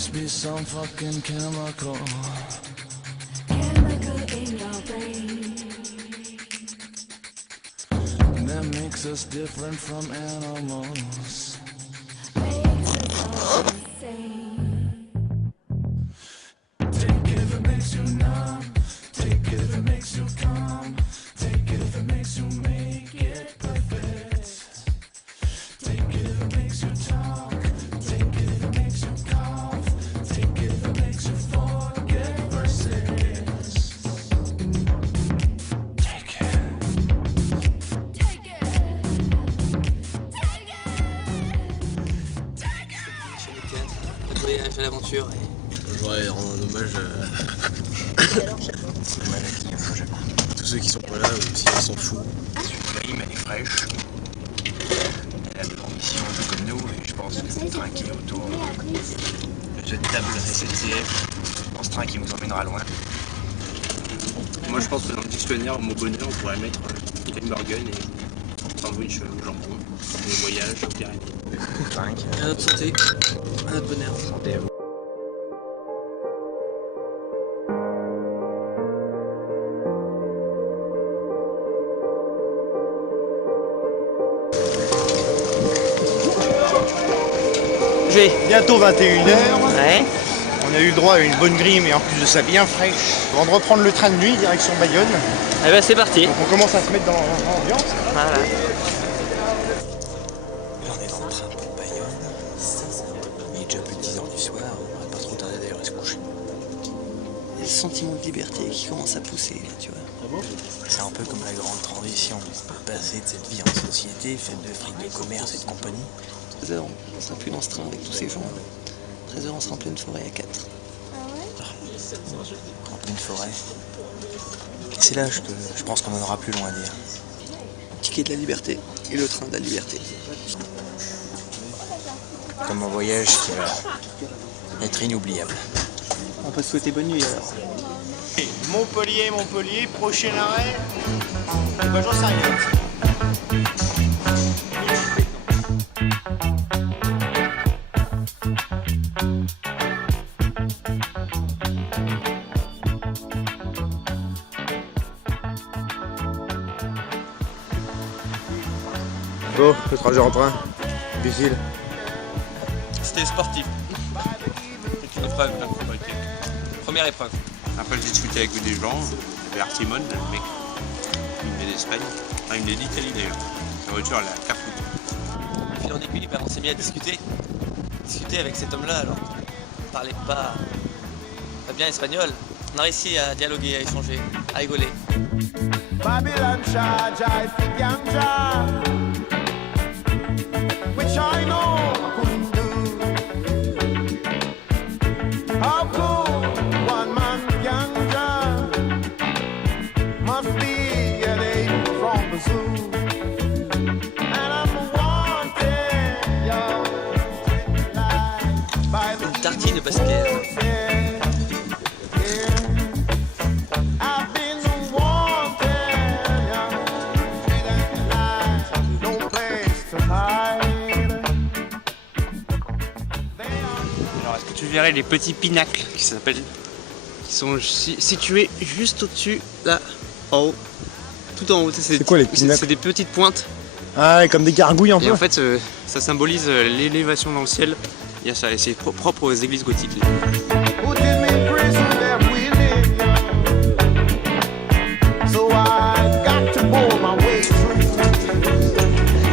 must be some fucking chemical. Chemical in your brain. That makes us different from animals. Makes us all the same. Take it if it makes you numb. Take it if it makes you calm. Take it if it makes you make it perfect. Take it if it makes you talk. Take it if it makes you cough. Take it if it makes you forget verses. Take it. Take it. Take it. Take it. Chez le théâtre, notre voyage à l'aventure. Je voudrais rendre un hommage à tous ceux qui sont pas là ou si ils s'en foutent. Celui-là, elle est fraîche. Elle a de l'ambition tout comme nous et je pense que le train qui est autour de cette table SNCF, dans ce train qui nous emmènera loin. Moi je pense que dans le dictionnaire, au mot bonheur, on pourrait mettre Glenmorgan et sandwich au jambon, des voyages aux Pyrénées. À notre santé, à notre bonheur. Santé à vous. Bientôt 21h. Ouais. On a eu le droit à une bonne grille, mais en plus de ça bien fraîche. Avant de reprendre le train de nuit, direction Bayonne. Eh ben c'est parti. Donc on commence à se mettre dans l'ambiance. Voilà. Là on est dans le train pour Bayonne. Il est déjà plus de 10h du soir, on va pas trop tarder d'ailleurs à se coucher. Il y a ce sentiment de liberté qui commence à pousser, là, tu vois. C'est un peu comme la grande transition. Passer de cette vie en société, faite de fric, de commerce et de compagnie. 13h, on sera plus dans ce train avec tous ces gens. 13h, on sera en pleine forêt à 4. En pleine forêt. Et c'est là que je pense qu'on en aura plus long à dire. Ticket de la liberté et le train de la liberté. Comme un voyage qui va être inoubliable. On peut se souhaiter bonne nuit alors. Montpellier, prochain arrêt. Bah, j'en sais rien. Bon, le trajet en train, difficile. C'était sportif. C'est une épreuve d'acrobatie. Première épreuve. Après j'ai discuté avec des gens, avec Artimon, le mec, il venait d'Espagne, enfin il venait d'Italie d'ailleurs. Sa voiture elle a capoté. Puis en aiguille, on s'est mis à discuter avec cet homme-là alors. On parlait pas bien espagnol. On a réussi à dialoguer, à échanger, à rigoler. Babylon charge I think ganja, which I know I couldn't do. How could one man ganja must be an ape from the zoo, and I'm wanted, young, by the Une tartine de basket. Tu verrais les petits pinacles qui sont situés juste au-dessus, là, en haut. Tout en haut. C'est quoi les pinacles? C'est des petites pointes. Ah ouais, comme des gargouilles un Et peu. en fait, ça symbolise l'élévation dans le ciel. Il y a ça, et c'est propre aux églises gothiques. who did me prison that we live, so I got to pull my way through,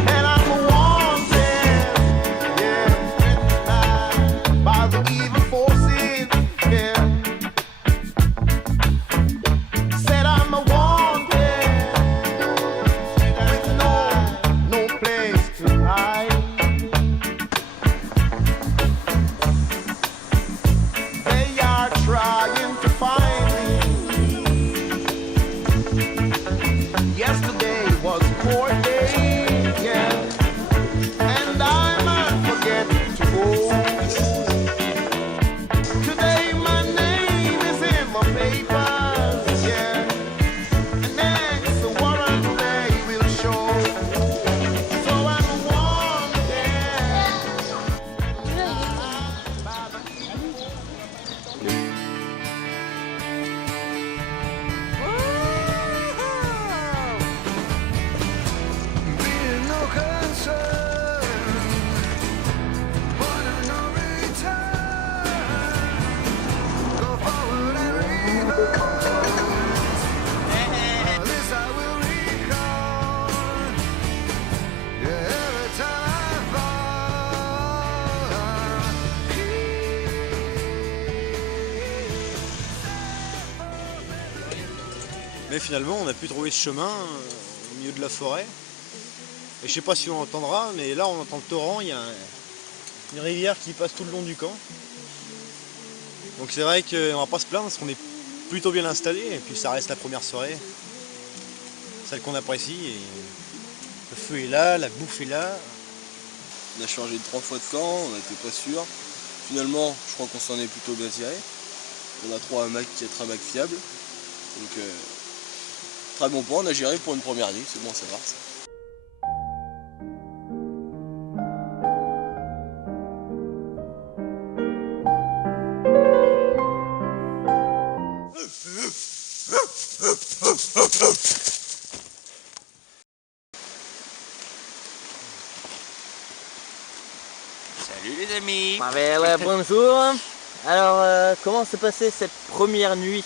and I'm wanted, yeah, by the evil forces, yeah. Said I'm a wanted, with no place to hide. They are trying to find me. Yesterday was court day, yeah, and I might forget to go. Today my name is in my papers, yeah, and next the warrant they will show. So I'm wanted. Et finalement, on a pu trouver ce chemin au milieu de la forêt. Et je sais pas si on entendra, mais là on entend le torrent, il y a une rivière qui passe tout le long du camp. Donc c'est vrai qu'on va pas se plaindre parce qu'on est plutôt bien installé et puis ça reste la première soirée, celle qu'on apprécie. Et le feu est là, la bouffe est là. On a changé 3 fois de camp, on n'était pas sûr. Finalement, je crois qu'on s'en est plutôt bien tiré. On a trouvé un hamac fiable. Donc, très bon point, on a géré pour une première nuit, c'est bon à savoir ça. Salut les amis. Bonjour. Alors, comment s'est passée cette première nuit?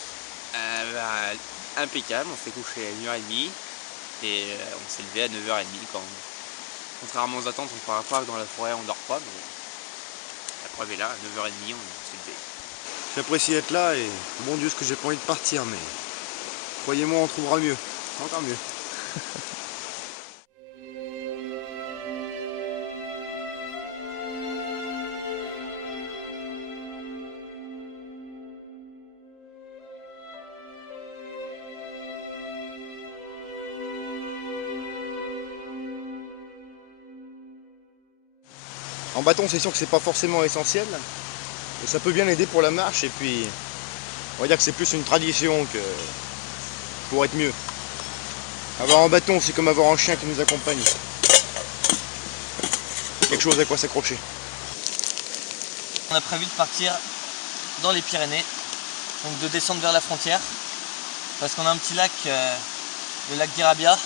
Impeccable, on s'est couché à 1h30 et on s'est levé à 9h30 quand, contrairement aux attentes, on ne croit pas que dans la forêt on dort pas, mais la preuve est là, à 9h30 on s'est levé. J'apprécie d'être là et bon Dieu ce que j'ai pas envie de partir, mais croyez-moi on trouvera mieux, encore mieux. En bâton, c'est sûr que c'est pas forcément essentiel, mais ça peut bien aider pour la marche. Et puis, on va dire que c'est plus une tradition que pour être mieux. Avoir un bâton, c'est comme avoir un chien qui nous accompagne. Quelque chose à quoi s'accrocher. On a prévu de partir dans les Pyrénées, donc de descendre vers la frontière, parce qu'on a un petit lac, le lac d'Irabia,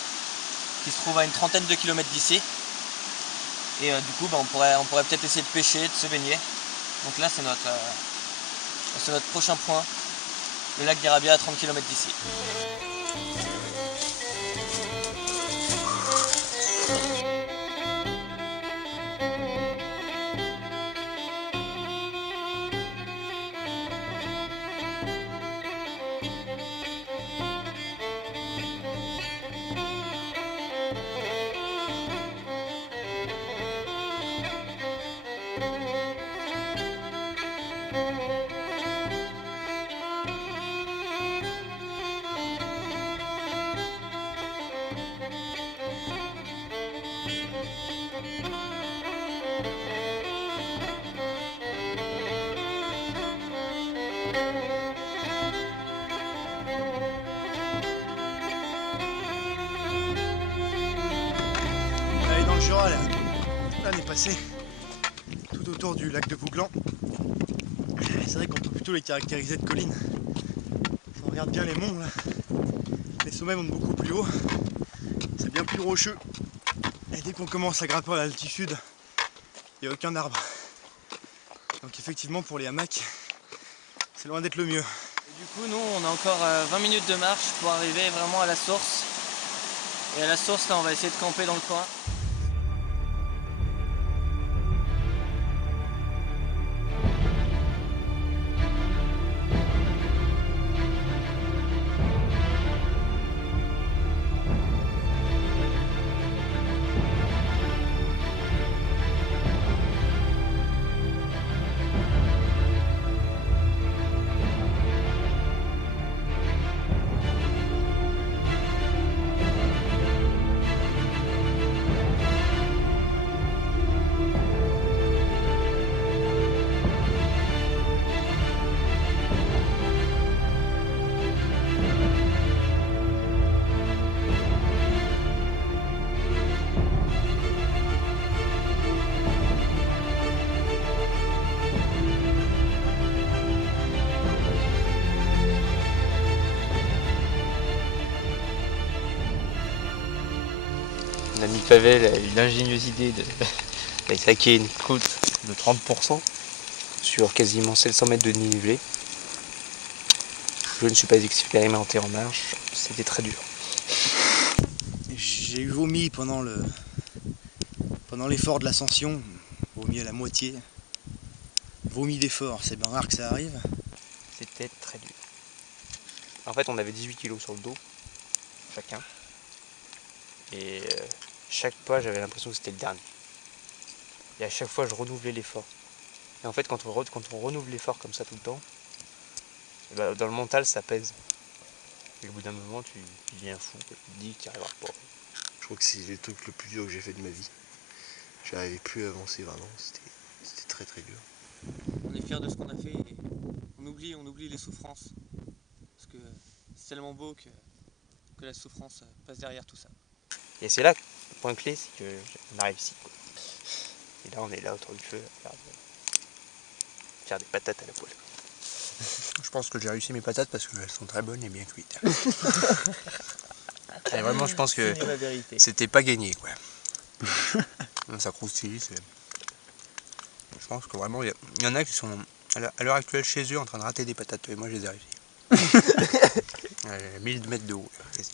qui se trouve à une trentaine de kilomètres d'ici. Et du coup, on pourrait peut-être essayer de pêcher, de se baigner. Donc là, c'est notre prochain point, le lac d'Irabia à 30 km d'ici. Allez, dans le Jura, là on est passé tout autour du lac de Vouglan. C'est vrai qu'on trouve plutôt les caractérisés de collines. Si on regarde bien les monts, là, les sommets montent beaucoup plus haut. C'est bien plus rocheux. Et dès qu'on commence à grimper à l'altitude, il n'y a aucun arbre. Donc effectivement, pour les hamacs, c'est loin d'être le mieux. Et du coup, nous, on a encore 20 minutes de marche pour arriver vraiment à la source. Et à la source, là, on va essayer de camper dans le coin. L'ami Pavel a eu l'ingénieuse idée d'attaquer une côte de 30% sur quasiment 700 mètres de dénivelé. Je ne suis pas expérimenté en marche, c'était très dur. J'ai eu vomi pendant l'effort de l'ascension, vomi à la moitié. Vomi d'effort, c'est bien rare que ça arrive. C'était très dur. En fait, on avait 18 kg sur le dos chacun. Et chaque pas, j'avais l'impression que c'était le dernier. Et à chaque fois, je renouvelais l'effort. Et en fait, quand on renouvelle l'effort comme ça tout le temps, bah, dans le mental, ça pèse. Et au bout d'un moment, tu deviens fou. Tu te dis que tu n'y arriveras pas. Je crois que c'est le truc le plus dur que j'ai fait de ma vie. J'arrivais plus à avancer vraiment, c'était très très dur. On est fiers de ce qu'on a fait et on oublie les souffrances. Parce que c'est tellement beau que la souffrance passe derrière tout ça. Et c'est là, le point clé, c'est qu'on arrive ici, quoi. Et là, on est là autour du feu, à faire des patates à la poêle. Je pense que j'ai réussi mes patates parce qu'elles sont très bonnes et bien cuites. Et vraiment, je pense que C'est la vérité. c'était pas gagné, quoi. Ça croustille. Je pense que vraiment, il y en a qui sont à l'heure actuelle chez eux en train de rater des patates et moi je les ai réussi. 1000 mètres de haut, quasi.